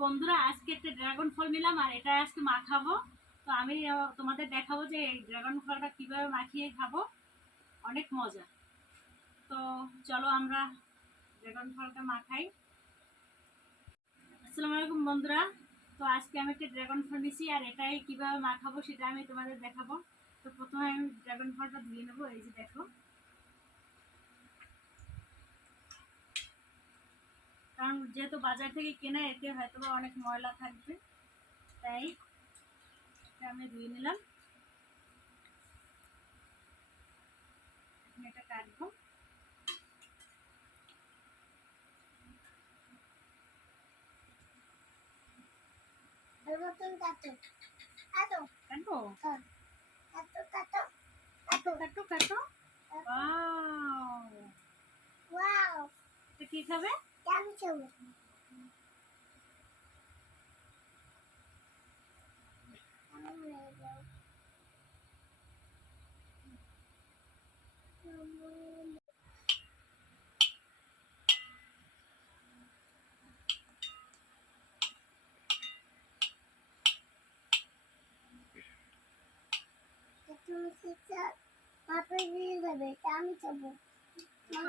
বন্ধুরা আজকে একটা ড্রাগন ফল নিলাম আর এটা আজকে মাখাবো। তো আমি তোমাদের দেখাবো যে এই ড্রাগন ফলটা কিভাবে মাখিয়ে খাবো, অনেক মজা। তো চলো আমরা ড্রাগন ফলটা মাখাই। আসসালামু আলাইকুম বন্ধুরা। তো আজকে আমি একটা ড্রাগন ফল নিছি আর এটাই কিভাবে মাখাবো সেটা আমি তোমাদের দেখাবো। তো প্রথমে আমি ড্রাগন ফলটা ধুয়ে নেবো, এই যে দেখো। কারণ যেহেতু বাজার থেকে কেনা, এতে হয়তো অনেক ময়লা থাকবে, তাই আমি ধুয়ে নিলাম। এটা কাটবো। কাটবো, কাটো কাটো। ওয়াও, এটা কি খাবে? আমি খাবো।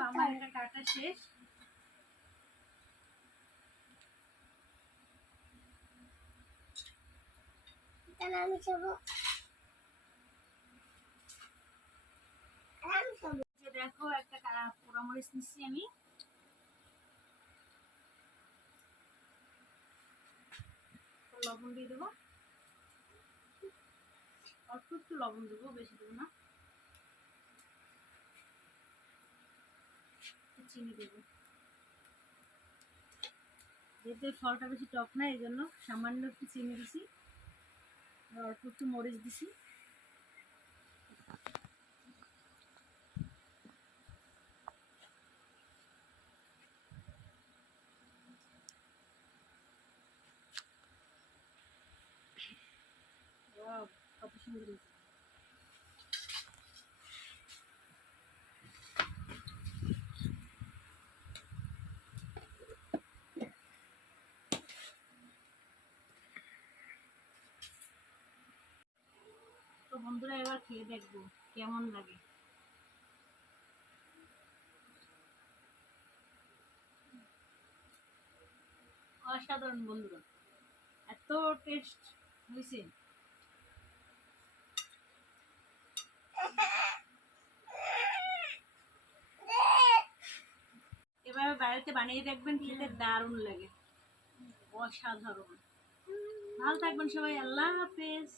আমার এটা কাটা শেষ। আমি খাবো। দেখো একটা পোড়ামরিচ নিচ্ছি আমি। লবণ দিয়ে দেবো, অল্প একটু লবণ দেবো, বেশি দেবো না। চিনি দেবো, যেহেতু ফলটা বেশি টক না, এই জন্য সামান্য একটু চিনি দিছি, অল্প একটু মরিচ দিছি। কত সুন্দর হয়েছে। তো বন্ধুরা এবার খেয়ে দেখবো কেমন লাগে। অসাধারণ বন্ধুরা, এত টেস্ট হয়েছে। এভাবে বাড়িতে বানিয়ে দেখবেন, খেতে দারুণ লাগে, অসাধারণ। ভালো থাকবেন সবাই, আল্লাহ হাফেজ।